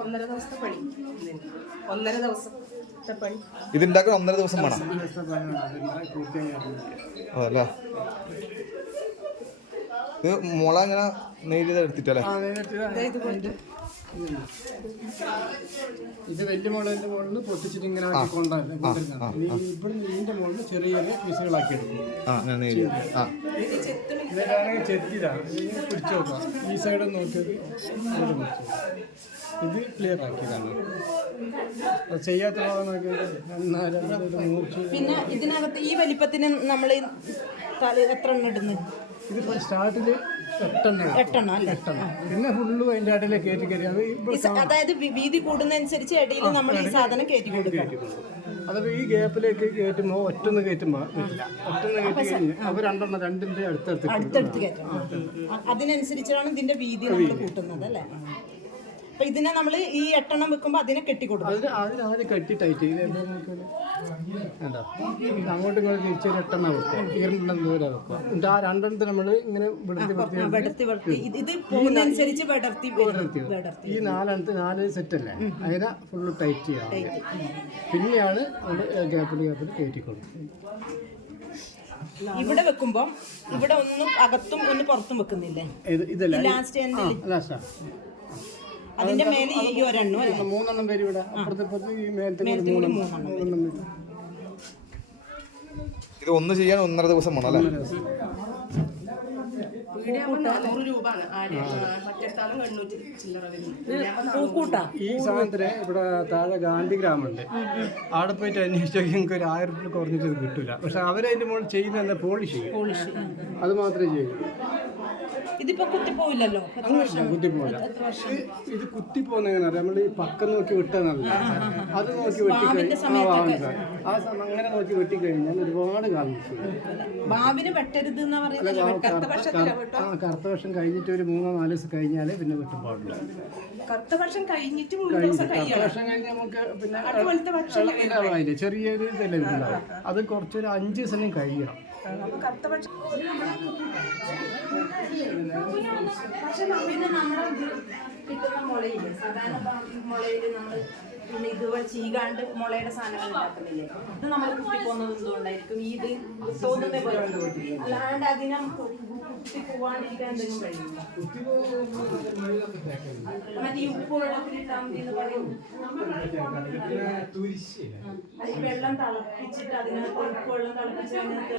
ഒന്നര ദിവസത്തെ പണി. ഇതിന്. ഒന്നര ദിവസത്തെ പണി. ഇതുണ്ടാക്കാൻ ഒന്നര ദിവസം വേണം. അതല്ലേ? ഇത് മുള ഇങ്ങനെ നെയ്ത് എടുത്തിട്ടല്ലേ? ഇത് വലിയ മുളകിന്റെ മുകളിൽ പൊട്ടിച്ചിട്ട് ഇങ്ങനെ കൊണ്ടിരുന്നത് ഇതിന്റെ മുകളിൽ ചെറിയ ചെറിയ പീസുകളാക്കി എടുക്കും ചെത്തിയതാണ് പിടിച്ചു നോക്കാം. ഈ സൈഡ് ഇവിടെ ഇത് ക്ലിയർ ആക്കിയതാണ്. ചെയ്യാത്ത ഭാഗം പിന്നെ ഇതിനകത്ത് ഈ വലിപ്പത്തിന് നമ്മൾ തല എത്ര എണ്ണം ഇടുന്നു ഇതിപ്പോ സ്റ്റാർട്ടിൽ എട്ടെണ്ണം എട്ടെണ്ണം അല്ലേ? പിന്നെ ഫുള്ള് അതിന്റെ കയറ്റി കയറി അത് ഈ സ- അതായത് വി- വീതി കൂടുന്നതനുസരിച്ച് ഇടയിൽ നമ്മൾ ഈ സാധനം കയറ്റി കൊടുക്കണം അതപ്പോൾ ഈ ഗ്യാപ്പിലേക്ക് കയറ്റുമ്പോൾ ഒറ്റൊന്ന് കയറ്റുമ്പോൾ പറ്റില്ല ഒറ്റൊന്ന് കയറ്റി കഴിഞ്ഞ് അപ്പോൾ രണ്ടെണ്ണം രണ്ടിന്റെ അടുത്തടുത്ത് അടുത്തടുത്ത് കയറ്റണം അതിനനുസരിച്ചാണ് ഇതിന്റെ വീതി നമ്മൾ കൂട്ടുന്നത് അല്ലേ? അപ്പൊ ഇതിനെ നമ്മൾ ഈ എട്ടെണ്ണം വെക്കുമ്പോൾ അതിനെ കെട്ടിക്കൊടുക്കും. അതിന് എന്താ അങ്ങോട്ടും ഇങ്ങോട്ടും തിരിച്ചൊരു എട്ടെണ്ണം വെക്കുക. ഈരണ്ടെണ്ണം ദൂരെ വെക്കുക. എന്നിട്ട് ആ രണ്ടെണ്ണത്തിന് നമ്മൾ ഇങ്ങനെ ഇത് ഇത് പോകുന്നതനുസരിച്ച് വെടർത്തി. വെടർത്തി ഈ നാലെണ്ണത്ത് നാല് സെറ്റ് അല്ലേ? അതിനെ ഫുള്ള് ടൈറ്റ് ചെയ്യാം. പിന്നെയാണ് നമ്മൾ ഗ്യാപ്പിൽ ഗ്യാപ്പിൽ കയറ്റി കൊടുക്കും ഇവിടെ വെക്കുമ്പോൾ ഇവിടെ ഒന്നും അകത്തും ഒന്ന് പുറത്തും വെക്കുന്നില്ലേ? ഇതല്ല. ലാസ്റ്റാ അതിന്റെ മേലെ ഈ ഒരെണ്ണം അല്ലേ? മൂന്നെണ്ണം പേര് ഇവിടെ. അപ്പുറത്തെ ഇപ്പുറത്ത് ഈ മേലത്തെ കൂടി മൂന്നെണ്ണം. മൂന്നെണ്ണം വരും. ഇത് ഒന്ന് ചെയ്യാൻ ഒന്നര ദിവസം വേണം അല്ലേ? ഈ സാധനത്തിന് ഇവിടെ താഴെ ഗാന്ധി ഗ്രാമുണ്ട് അവിടെ പോയിട്ട് അന്വേഷിച്ചാൽ ഞങ്ങൾക്ക് ഒരു ആയിരം രൂപ കുറഞ്ഞിട്ട് ഇത് കിട്ടില്ല പക്ഷെ അവരതിന്റെ മുകളിൽ ചെയ്യുന്ന പോളിഷ് ചെയ്യും. പോളിഷ്. അത് മാത്രമേ ചെയ്യൂ ഇതിപ്പോ കുത്തിപ്പോവില്ലല്ലോ? കുത്തിപ്പോവില്ല. വർഷം. ഇത് കുത്തിപ്പോകുന്ന നമ്മൾ ഈ പക്കം നോക്കി വിട്ടതല്ല അത് നോക്കി വെട്ടിക്കഴിഞ്ഞാൽ ആ അങ്ങനെ നോക്കി വെട്ടിക്കഴിഞ്ഞാൽ ഒരുപാട് കാലം ചെയ്യും ബാബിന് വെട്ടരുത് എന്നാ പറയുന്നത് കറുത്ത വർഷം കഴിഞ്ഞിട്ട് ഒരു മൂന്നോ നാല് ദിവസം കഴിഞ്ഞാലേ പിന്നെ വെട്ടും പാടില്ല കറുത്ത വർഷം കഴിഞ്ഞിട്ട് വർഷം കഴിഞ്ഞ് നമുക്ക് പിന്നെ ചെറിയൊരു ഇതല്ലേ അത് കുറച്ചൊരു അഞ്ച് ദിവസം കഴിയണം. കറുത്ത പക്ഷം പക്ഷെ പിന്നെ നമ്മുടെ കിട്ടുന്ന മുളയിൽ സാധാരണ മുളയിൽ നമ്മൾ പിന്നെ ഇതുപോലെ ചീകാണ്ട് മുളയുടെ സാധനങ്ങൾ ഉണ്ടാക്കുന്നില്ലേ? ഇത് നമ്മൾ കുത്തിപ്പോകുന്നത് എന്തുകൊണ്ടായിരിക്കും? ഈ ഇത് തോന്നുന്ന പോലെ അല്ലാണ്ട് അതിനെ കുത്തി പോവാണ്ടിരിക്കാൻ എന്തെങ്കിലും കഴിയുമോ മറ്റേ ഈ ഉപ്പ് വെള്ളത്തിലിട്ടാൽ മതി എന്ന് പറയും. ഈ വെള്ളം തിളപ്പിച്ചിട്ട് അതിനകത്ത് ഉപ്പ് വെള്ളം തിളപ്പിച്ച് അതിനകത്ത്